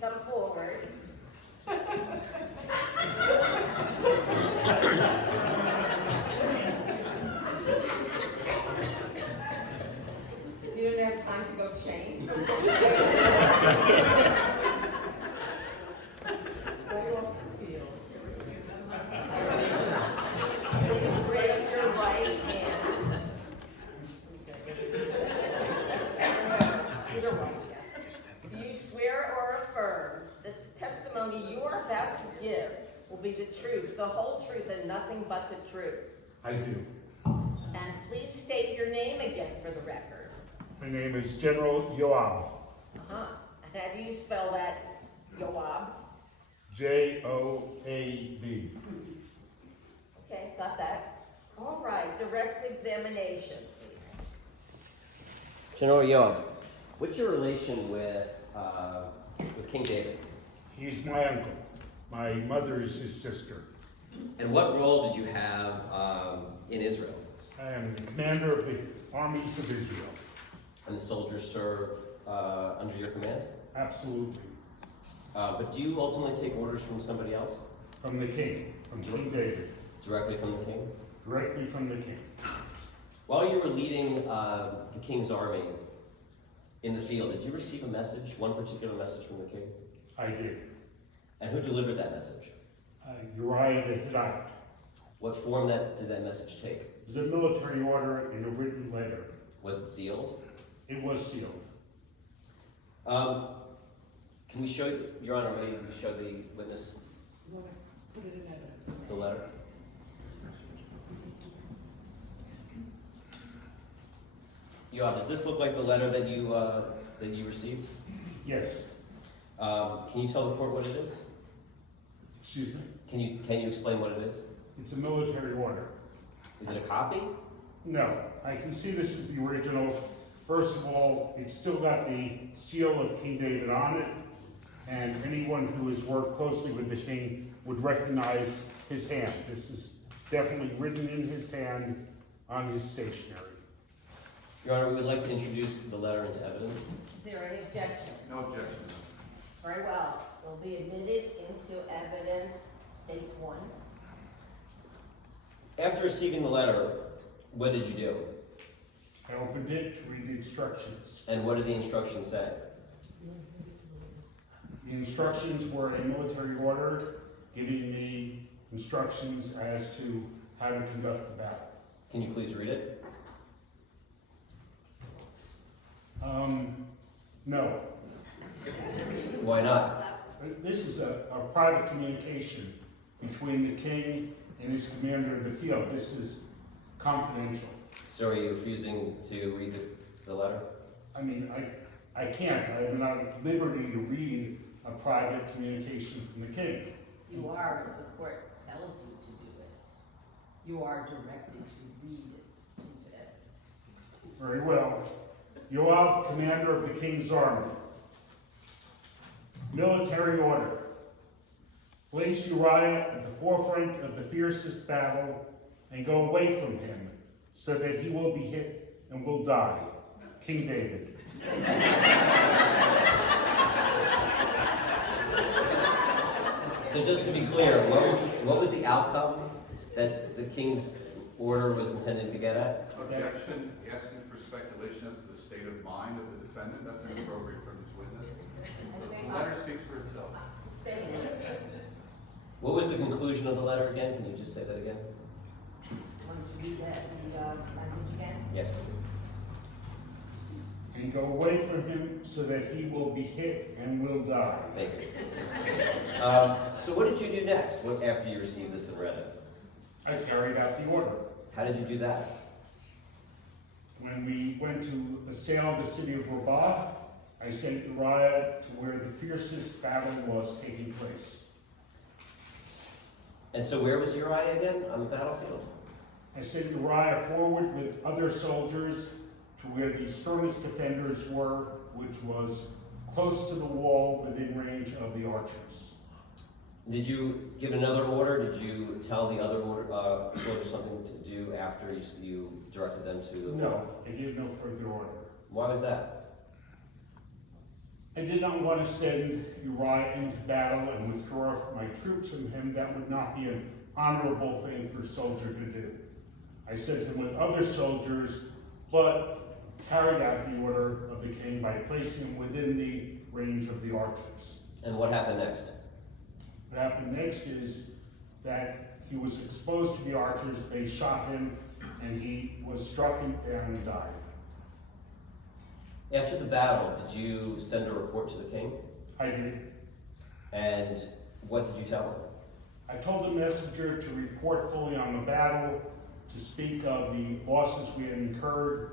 come forward. You didn't have time to go change. Please raise your right hand. Do you swear or affirm that the testimony you are about to give will be the truth, the whole truth, and nothing but the truth? I do. And please state your name again for the record. My name is General Yoav. Uh-huh. And how do you spell that, Yoav? Joab. Okay, got that. All right, direct examination, please. General Yoav, what's your relation with King David? He's my uncle. My mother is his sister. And what role did you have in Israel? I am the commander of the armies of Israel. And the soldiers serve under your command? Absolutely. But do you ultimately take orders from somebody else? From the king, from King David. Directly from the king? Directly from the king. While you were leading the king's army in the field, did you receive a message, one particular message from the king? I did. And who delivered that message? Uriah the Hittite. What form did that message take? It was a military order in a written letter. Was it sealed? It was sealed. Can we show, Your Honor, may we show the witness Put it in evidence. the letter? Yoav, does this look like the letter that you received? Yes. Can you tell the court what it is? Excuse me? Can you explain what it is? It's a military order. Is it a copy? No, I can see this is the original. First of all, it's still got the seal of King David on it, and anyone who has worked closely with the king would recognize his hand. This is definitely written in his hand on his stationery. Your Honor, we would like to introduce the letter into evidence. Is there any objection? No objection. Very well. Will be admitted into evidence, states one. After receiving the letter, what did you do? I opened it to read the instructions. And what did the instructions say? The instructions were a military order giving me instructions as to how to conduct the battle. Can you please read it? No. Why not? This is a private communication between the king and his commander of the field. This is confidential. So are you refusing to read the letter? I mean, I can't. I'm not at liberty to read a private communication from the king. You are, if the court tells you to do it. You are directed to read it into evidence. Very well. Yoav, commander of the king's army. Military order. Place Uriah at the forefront of the fiercest battle and go away from him so that he will be hit and will die. King David. So just to be clear, what was the outcome that the king's order was intended to get at? Objection, asking for speculation as to the state of mind of the defendant, that's inappropriate from this witness. The letter speaks for itself. Sustain. What was the conclusion of the letter again? Can you just say that again? Want to read that, the language again? Yes, please. And go away from him so that he will be hit and will die. Thank you. So what did you do next after you received this and read it? I carried out the order. How did you do that? When we went to assail the city of Rabbah, I sent Uriah to where the fiercest battle was taking place. And so where was Uriah again? On the battlefield? I sent Uriah forward with other soldiers to where the strongest defenders were, which was close to the wall within range of the archers. Did you give another order? Did you tell the other soldiers something to do after you directed them to the wall? No, I gave no further order. Why was that? I did not want to send Uriah into battle and withdraw my troops from him. That would not be an honorable thing for a soldier to do. I sent him with other soldiers, but carried out the order of the king by placing him within the range of the archers. And what happened next? What happened next is that he was exposed to the archers, they shot him, and he was struck down and died. After the battle, did you send a report to the king? I did. And what did you tell him? I told the messenger to report fully on the battle, to speak of the losses we had incurred,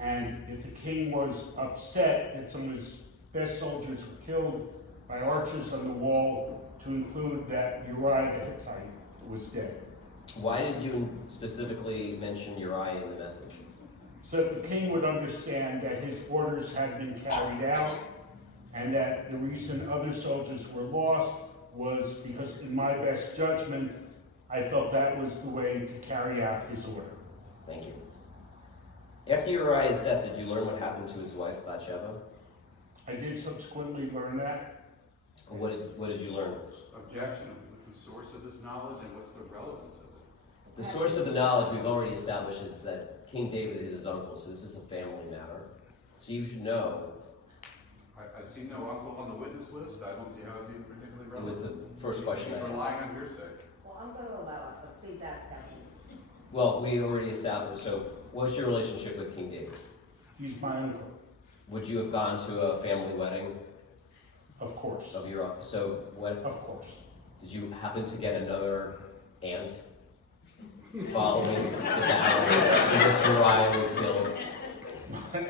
and if the king was upset that some of his best soldiers were killed by archers on the wall, to include that Uriah the Hittite was dead. Why did you specifically mention Uriah in the message? So that the king would understand that his orders had been carried out, and that the reason other soldiers were lost was because, in my best judgment, I felt that was the way to carry out his order. Thank you. After Uriah's death, did you learn what happened to his wife, Bathsheba? I did subsequently learn that. What did you learn? Objection, what's the source of this knowledge and what's the relevance of it? The source of the knowledge we've already established is that King David is his uncle, so this is a family matter. So you should know. I've seen no uncle on the witness list. I don't see how it's even particularly It was relevant. the first question I He's had. relying on hearsay. Well, I'm going to allow it, but please ask that. Well, we already established, so what's your relationship with King David? He's my uncle, Would you have gone to a family wedding of course. of your uncle? So what, Of course. did you happen to get another aunt following the battle in which Uriah was killed?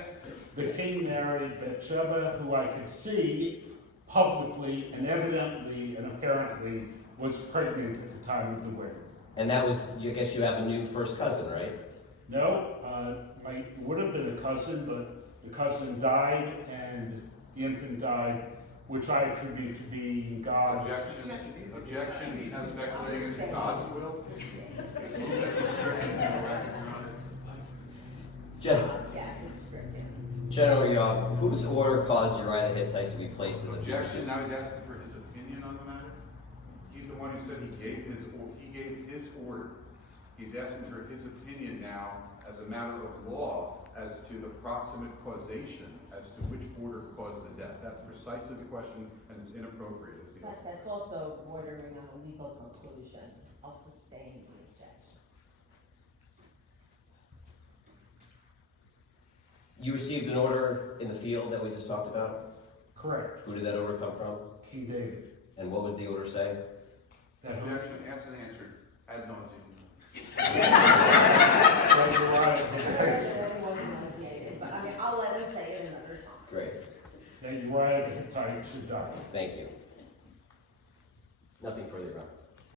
The king married Bathsheba, who I could see publicly and evidently and apparently was pregnant at the time of the wedding. And that was, I guess you have a new first cousin, right? No, would have been a cousin, but the cousin died and the infant died, which I attribute to being God. Objection, he has speculating into God's will. Will that be stricken from the record, Your Honor? Yes, it's scripted. General Yoav, whose order caused Uriah the Hittite to be placed in the Objection, position? now he's asking for his opinion on the matter. He's the one who said he gave his order. He's asking for his opinion now as a matter of law as to the proximate causation as to which order caused the death. That's precisely the question, and it's inappropriate. Is the But that's also bordering on a legal conclusion. I'll sustain the objection. You received an order in the field that we just talked about? Correct. Who did that order come from? King David. And what would the order say? objection asked and answered ad nauseum. Everyone's enunciated, but I mean, I'll let him say it another time. Great, That Uriah the Hittite should die. thank you. Nothing further, Your Honor.